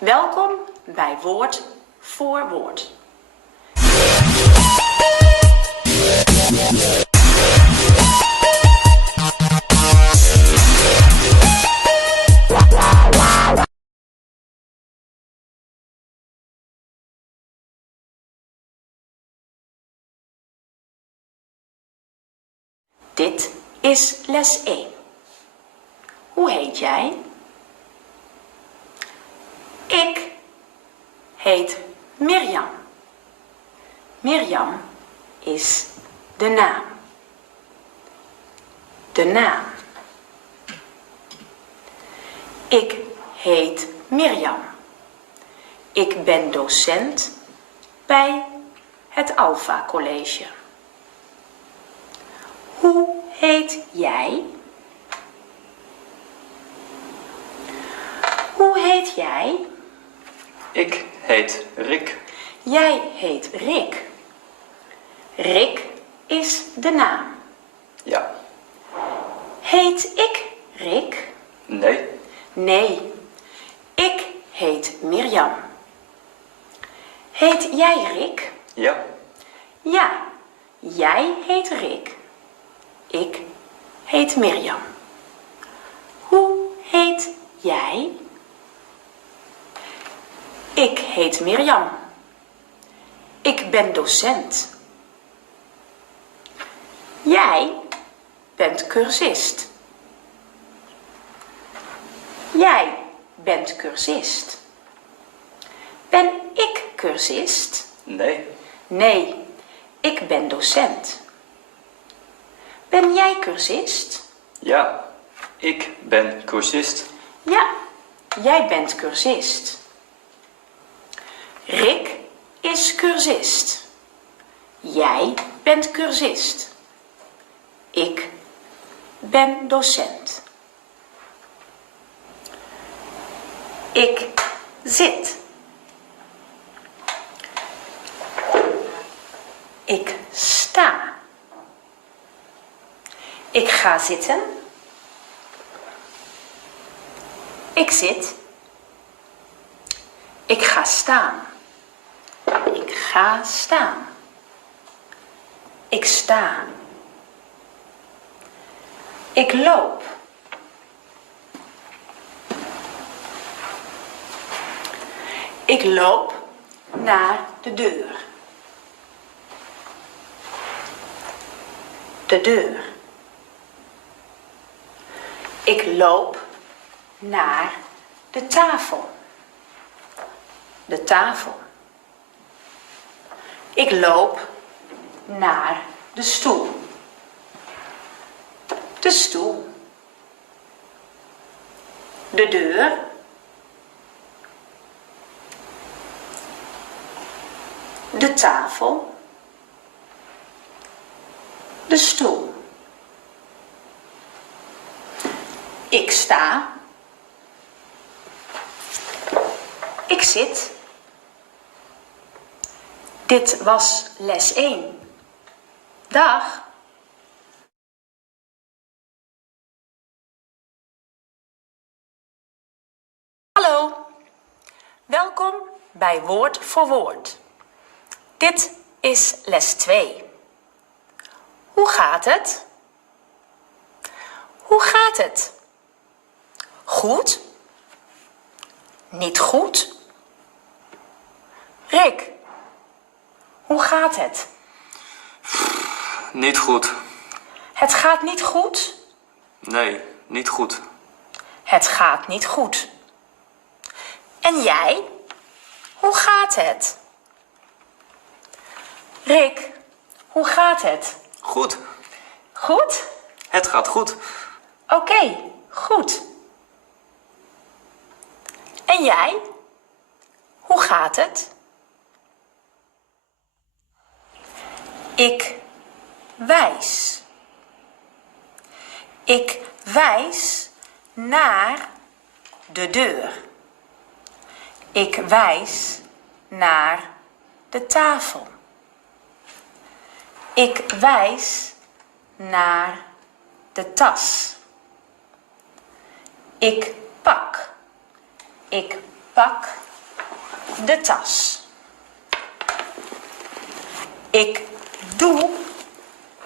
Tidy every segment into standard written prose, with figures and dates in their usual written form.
Welkom bij Woord voor Woord. Dit is les 1. Hoe heet jij? Ik heet Mirjam. Mirjam is de naam. De naam. Ik heet Mirjam. Ik ben docent bij het Alpha College. Hoe heet jij? Hoe heet jij? Ik heet Rick. Jij heet Rick. Rick is de naam. Ja. Heet ik Rick? Nee. Nee, ik heet Mirjam. Heet jij Rick? Ja. Ja, jij heet Rick. Ik heet Mirjam. Hoe heet jij? Ik heet Mirjam. Ik ben docent. Jij bent cursist. Jij bent cursist. Ben ik cursist? Nee. Nee, ik ben docent. Ben jij cursist? Ja. Ik ben cursist. Ja, jij bent cursist. Rick is cursist. Jij bent cursist. Ik ben docent. Ik zit. Ik sta. Ik ga zitten. Ik zit. Ik ga staan. Ik ga staan. Ik sta. Ik loop. Ik loop naar de deur. De deur. Ik loop naar de tafel. De tafel. Ik loop naar de stoel. De stoel. De deur. De tafel. De stoel. Ik sta. Ik zit. Dit was les 1. Dag. Hallo. Welkom bij Woord voor Woord. Dit is les 2. Hoe gaat het? Hoe gaat het? Goed? Niet goed? Rick, hoe gaat het? Niet goed. Het gaat niet goed? Nee, niet goed. Het gaat niet goed. En jij? Hoe gaat het? Rick, hoe gaat het? Goed. Goed? Het gaat goed. Oké, goed. En jij? Hoe gaat het? Ik wijs. Ik wijs naar de deur. Ik wijs naar de tafel. Ik wijs naar de tas. Ik pak de tas. Ik doe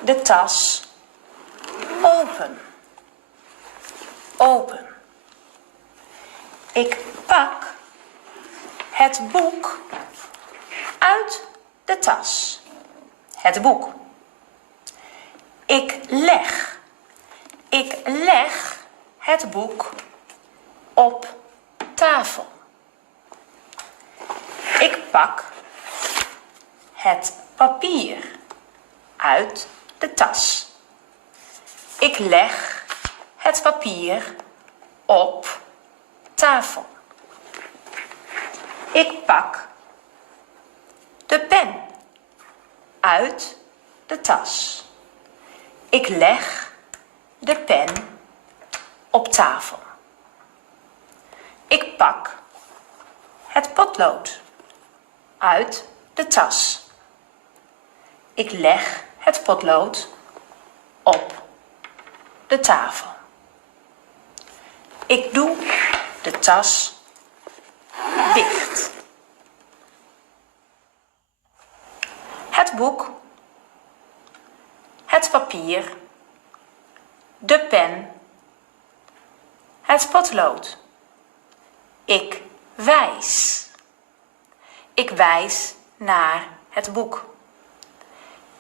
de tas open. Open. Ik pak het boek uit de tas. Het boek. Ik leg het boek op tafel. Ik pak het papier uit de tas. Ik leg het papier op tafel. Ik pak de pen uit de tas. Ik leg de pen op tafel. Ik pak het potlood uit de tas. Ik leg het potlood op de tafel. Ik doe de tas dicht. Het boek, het papier, de pen, het potlood. Ik wijs. Ik wijs naar het boek.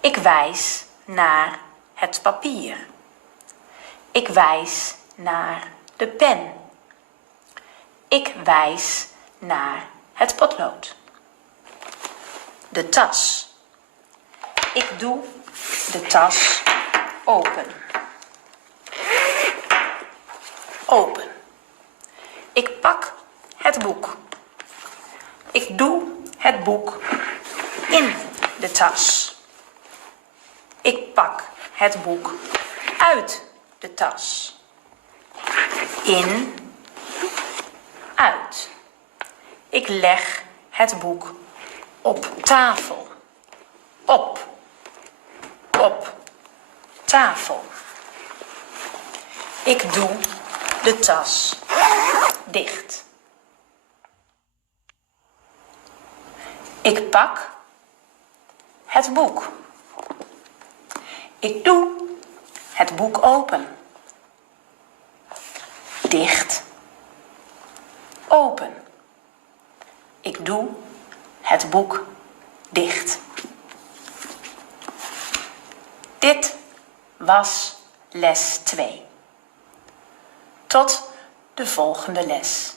Ik wijs naar het papier. Ik wijs naar de pen. Ik wijs naar het potlood. De tas. Ik doe de tas open. Open. Ik pak het boek. Ik doe het boek in de tas. Ik pak het boek uit de tas. In, uit. Ik leg het boek op tafel. Op tafel. Ik doe de tas dicht. Ik pak het boek. Ik doe het boek open. Dicht. Open. Ik doe het boek dicht. Dit was les 2. Tot de volgende les.